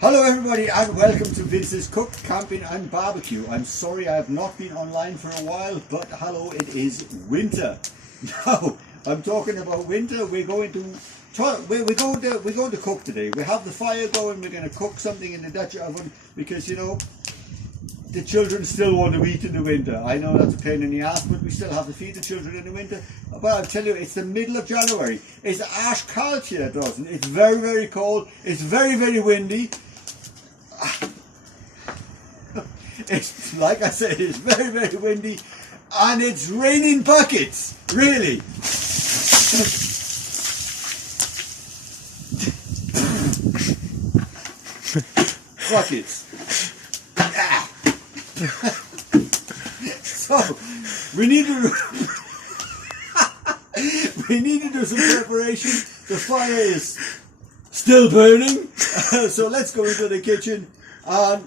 Hello everybody and welcome to Vince's Cook, Camping and Barbecue. I'm sorry I have not been online for a while, but hello, it is winter. Now, I'm talking about winter. We're going to cook today. We have the fire going, we're going to cook something in the Dutch oven because, you know, the children still want to eat in the winter. I know that's a pain in the ass, but we still have to feed the children in the winter. But I'll tell you, it's the middle of January. It's ash cold here, doesn't it? It's very, very cold. It's very, very windy. It's like I said, it's very, very windy, and it's raining buckets, really. Buckets. So we need to do some preparation. The fire is still burning, so let's go into the kitchen and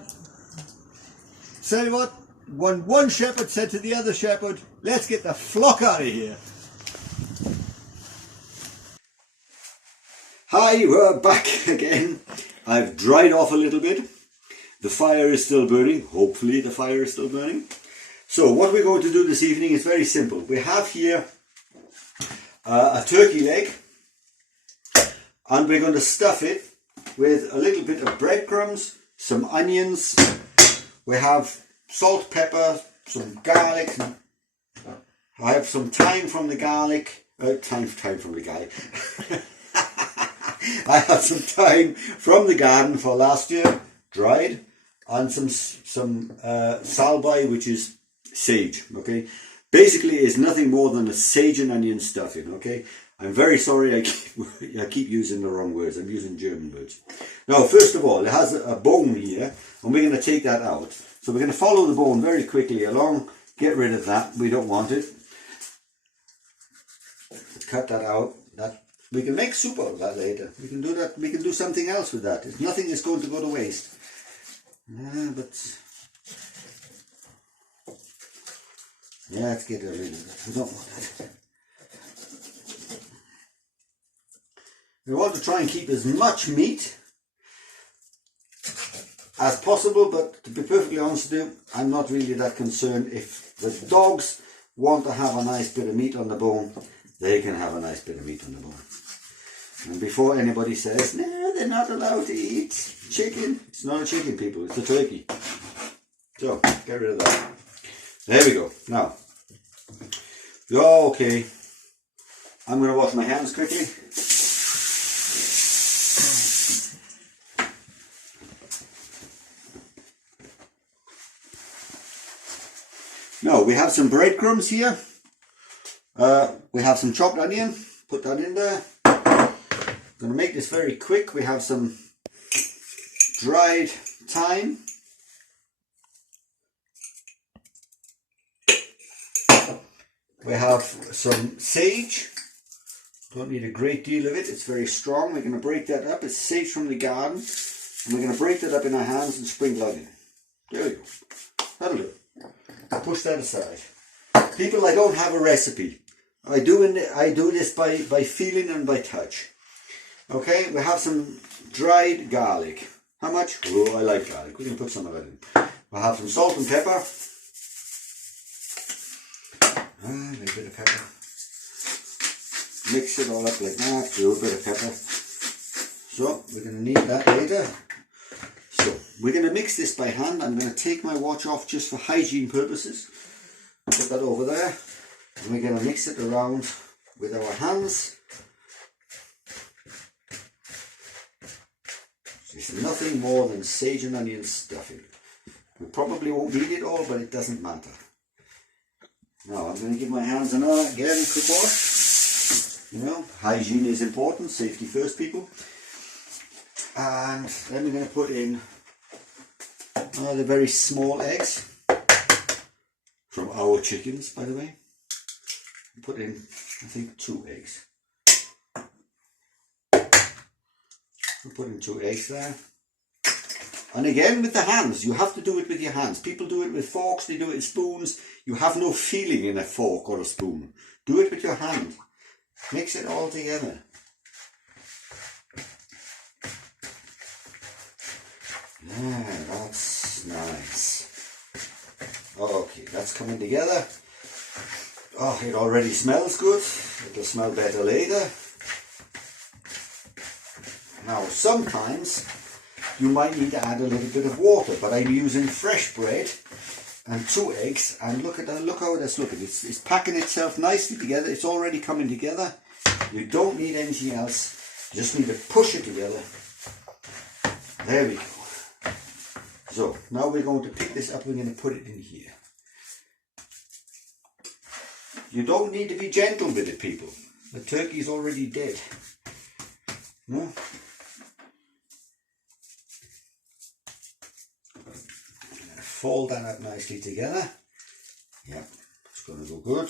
tell you what, one shepherd said to the other shepherd, let's get the flock out of here. Hi, we're back again. I've dried off a little bit. The fire is still burning. Hopefully the fire is still burning. So what we're going to do this evening is very simple. We have here a turkey leg, and we're going to stuff it with a little bit of breadcrumbs, some onions. We have salt, pepper, some garlic. I have some thyme from the garlic. Thyme from the garlic. I have some thyme from the garden for last year, dried, and some salbei, which is sage. Okay, basically, it's nothing more than a sage and onion stuffing. Okay, I'm very sorry. I keep using the wrong words. I'm using German words. Now, first of all, it has a bone here, and we're going to take that out. So we're going to follow the bone very quickly along, get rid of that, we don't want it. Cut that out. We can make soup out of that later. We can do that, we can do something else with that. Nothing is going to go to waste. Let's get rid of it. We don't want that. We want to try and keep as much meat as possible, but to be perfectly honest with you, I'm not really that concerned. If the dogs want to have a nice bit of meat on the bone, they can have a nice bit of meat on the bone. And before anybody says, no, they're not allowed to eat chicken, it's not a chicken, people, it's a turkey. So, get rid of that. There we go. Now, okay, I'm going to wash my hands quickly. Now, we have some breadcrumbs here. We have some chopped onion. Put that in there. I'm going to make this very quick. We have some dried thyme. We have some sage. Don't need a great deal of it. It's very strong. We're going to break that up. It's sage from the garden. And we're going to break that up in our hands and sprinkle it in. There we go. That'll do. Push that aside. People, I don't have a recipe. I do this by feeling and by touch. Okay, we have some dried garlic. How much? Oh, I like garlic. We can put some of that in. We'll have some salt and pepper. A little bit of pepper. Mix it all up like that. Do a bit of pepper. So, we're going to need that later. So, we're going to mix this by hand. I'm going to take my watch off just for hygiene purposes. Put that over there. And we're going to mix it around with our hands. It's nothing more than sage and onion stuffing. We probably won't need it all, but it doesn't matter. Now, I'm going to give my hands another, again, quick wash. You know, hygiene is important. Safety first, people. And then we're going to put in the very small eggs from our chickens, by the way. Put in, I think, 2 eggs. We'll put in 2 eggs there. And again, with the hands, you have to do it with your hands. People do it with forks, they do it with spoons. You have no feeling in a fork or a spoon. Do it with your hand. Mix it all together. Yeah, that's nice. Okay, that's coming together. Oh, it already smells good. It'll smell better later. Now, sometimes you might need to add a little bit of water, but I'm using fresh bread and 2 eggs, and look at that, look how that's looking. It's packing itself nicely together. It's already coming together. You don't need anything else. You just need to push it together. There we go. So now we're going to pick this up. We're going to put it in here. You don't need to be gentle with it, people. The turkey's already dead. No? Fold that up nicely together. Yeah, it's going to go good.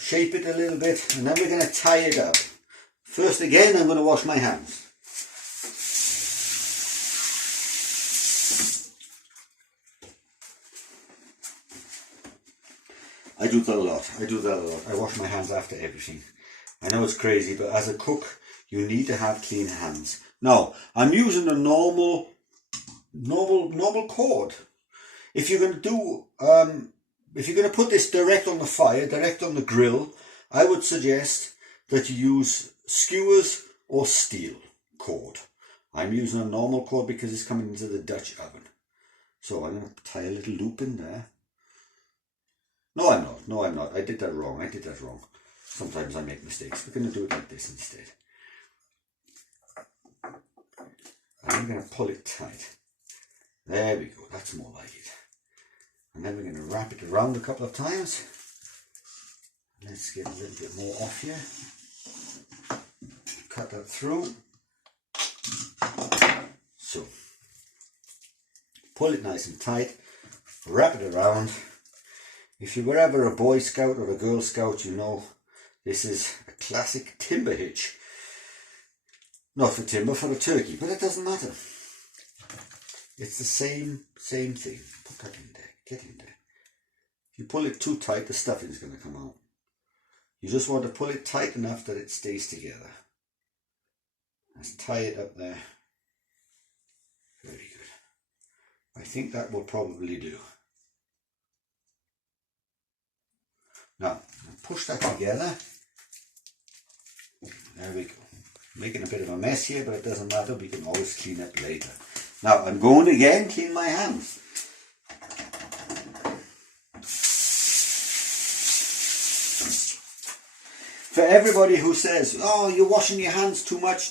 Shape it a little bit, and then we're going to tie it up. First again, I'm going to wash my hands. I do that a lot. I wash my hands after everything. I know it's crazy, but as a cook, you need to have clean hands. Now, I'm using a normal cord. If you're going to put this direct on the fire, direct on the grill, I would suggest that you use skewers or steel cord. I'm using a normal cord because it's coming into the Dutch oven. So I'm going to tie a little loop in there. No, I'm not. I did that wrong. Sometimes I make mistakes. We're going to do it like this instead. And I'm going to pull it tight. There we go. That's more like it. And then we're going to wrap it around a couple of times. Let's get a little bit more off here. Cut that through. So, pull it nice and tight. Wrap it around. If you were ever a Boy Scout or a Girl Scout, you know this is a classic timber hitch. Not for timber, for a turkey, but it doesn't matter. It's the same thing. Put that in there. Get in there. If you pull it too tight, the stuffing's going to come out. You just want to pull it tight enough that it stays together. Let's tie it up there. Very good. I think that will probably do. Now, push that together. There we go. Making a bit of a mess here, but it doesn't matter. We can always clean up later. Now, I'm going to again clean my hands. For everybody who says, oh, you're washing your hands too much.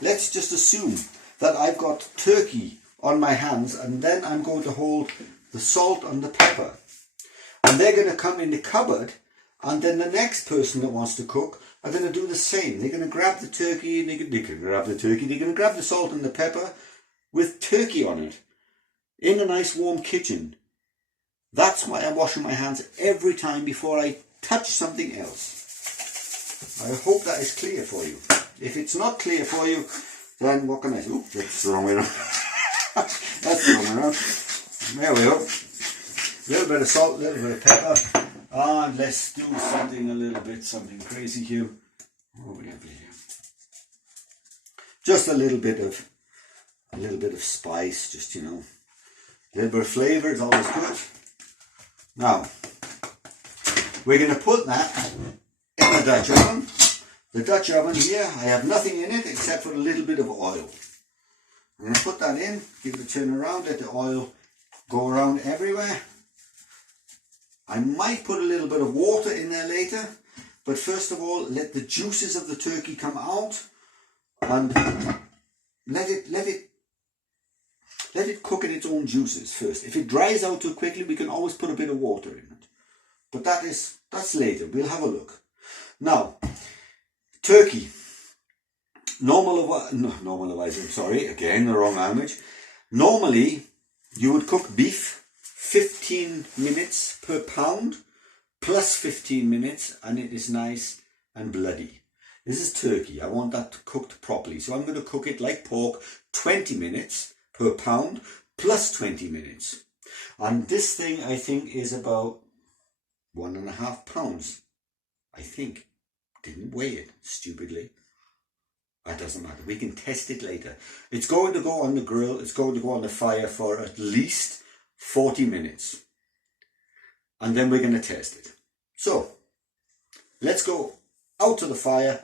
Let's just assume that I've got turkey on my hands, and then I'm going to hold the salt and the pepper. And they're going to come in the cupboard, and then the next person that wants to cook are going to do the same. They're going to grab the turkey, and they're going to grab the salt and the pepper with turkey on it in a nice warm kitchen. That's why I'm washing my hands every time before I touch something else. I hope that is clear for you. If it's not clear for you, then what can I do? Oops, that's the wrong way around. That's the wrong way around. There we go. A little bit of salt, a little bit of pepper, and let's do something crazy here. What do we have here? Just a little bit of spice, just, you know, a little bit of flavour is always good. Now, we're going to put that in the Dutch oven. The Dutch oven here, I have nothing in it except for a little bit of oil. I'm going to put that in, give it a turn around, let the oil go around everywhere. I might put a little bit of water in there later, but first of all, let the juices of the turkey come out and let it cook in its own juices first. If it dries out too quickly, we can always put a bit of water in it. But that's later. We'll have a look. Now, turkey. Again, the wrong language. Normally, you would cook beef 15 minutes per pound, plus 15 minutes, and it is nice and bloody. This is turkey. I want that cooked properly. So I'm going to cook it like pork, 20 minutes per pound, plus 20 minutes. And this thing, I think, is about 1.5 pounds. I think. Didn't weigh it, stupidly. It doesn't matter. We can test it later. It's going to go on the grill. It's going to go on the fire for at least 40 minutes. And then we're going to test it. So, let's go out to the fire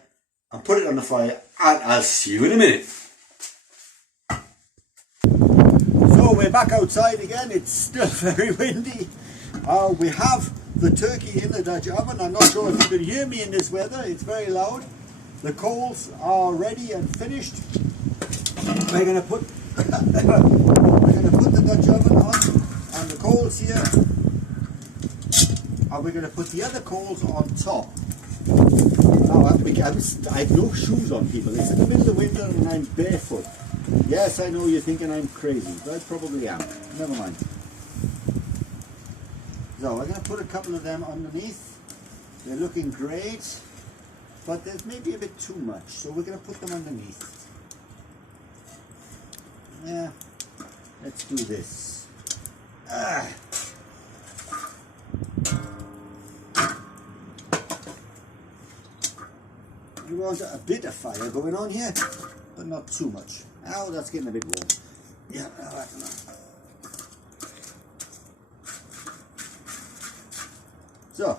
and put it on the fire, and I'll see you in a minute. So we're back outside again. It's still very windy. We have the turkey in the Dutch oven. I'm not sure if you can hear me in this weather. It's very loud. The coals are ready and finished. We're going to put the Dutch oven on the coals here, and we're going to put the other coals on top. Now I have no shoes on, people. It's in the middle of winter and I'm barefoot. Yes, I know you're thinking I'm crazy, but I probably am. Never mind. So I'm going to put a couple of them underneath. They're looking great, but there's maybe a bit too much, so we're going to put them underneath. Yeah, let's do this. You want a bit of fire going on here, but not too much. Now that's getting a bit warm. Yeah, that's enough. So,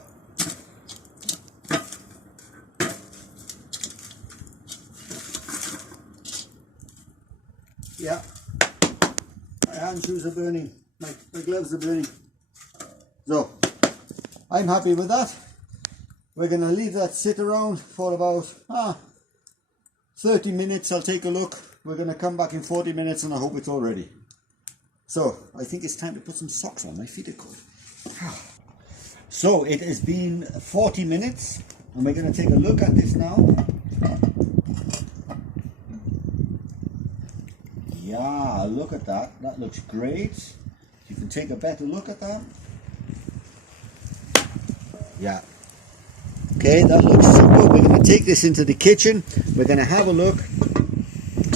yeah, my hand shoes are burning, my gloves are burning. So, I'm happy with that. We're going to leave that sit around for about 30 minutes. I'll take a look. We're going to come back in 40 minutes and I hope it's all ready. So, I think it's time to put some socks on. My feet are cold. So, it has been 40 minutes and we're going to take a look at this now. Yeah, look at that. That looks great. You can take a better look at that. Yeah. Okay, that looks super. We're going to take this into the kitchen. We're going to have a look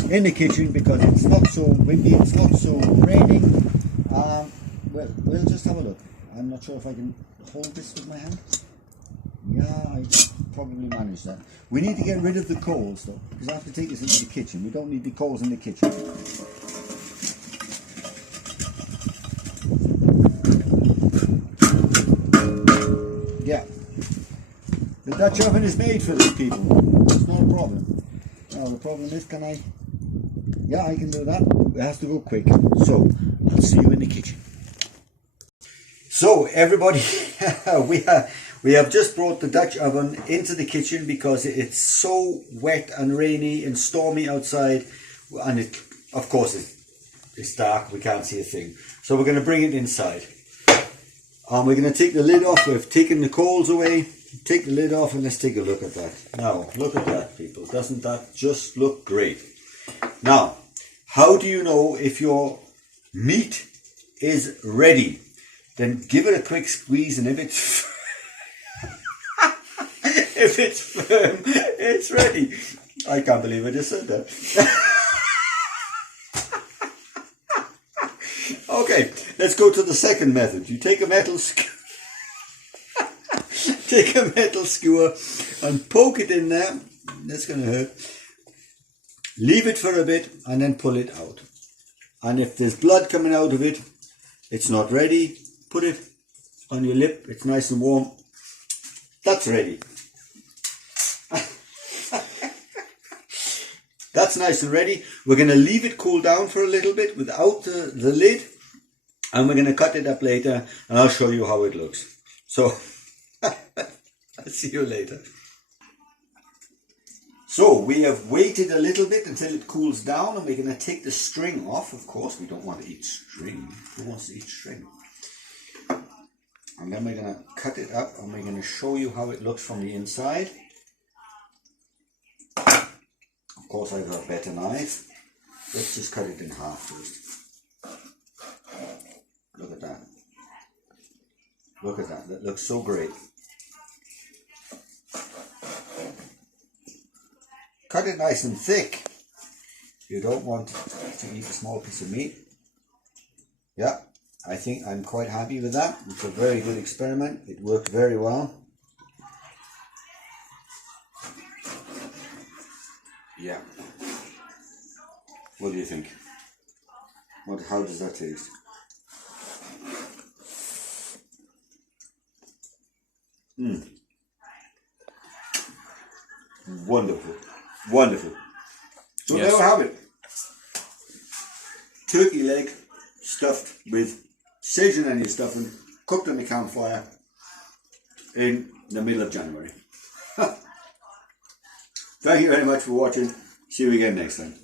in the kitchen because it's not so windy, it's not so raining. We'll just have a look. I'm not sure if I can hold this with my hand. Yeah, I probably manage that. We need to get rid of the coals though, because I have to take this into the kitchen. We don't need the coals in the kitchen. Yeah. The Dutch oven is made for this, people. It's not a problem. Now the problem is, can I? Yeah, I can do that. It has to go quick. So, I'll see you in the kitchen. So, everybody, we have just brought the Dutch oven into the kitchen because it's so wet and rainy and stormy outside. And it, of course, it's dark. We can't see a thing. So, we're going to bring it inside. And we're going to take the lid off. We've taken the coals away. Take the lid off and let's take a look at that. Now, look at that, people. Doesn't that just look great? Now, how do you know if your meat is ready? Then give it a quick squeeze, and if it's if it's firm, it's ready. I can't believe I just said that. Okay, let's go to the second method. You take a metal skewer and poke it in there. That's going to hurt. Leave it for a bit and then pull it out. And if there's blood coming out of it, it's not ready. Put it on your lip. It's nice and warm. That's ready. That's nice and ready. We're going to leave it cool down for a little bit without the lid. And we're going to cut it up later and I'll show you how it looks. So, I'll see you later. So, we have waited a little bit until it cools down and we're going to take the string off. Of course, we don't want to eat string. Who wants to eat string? And then we're going to cut it up and we're going to show you how it looks from the inside. Of course, I've got a better knife. Let's just cut it in half first. Look at that. Look at that. That looks so great. Cut it nice and thick. You don't want to eat a small piece of meat. Yeah, I think I'm quite happy with that. It's a very good experiment. It worked very well. Yeah, What do you think? How does that taste? Wonderful. Wonderful. So Yes. there we have it. Turkey leg stuffed with sage and onion stuffing, cooked on the campfire in the middle of January. Thank you very much for watching. See you again next time.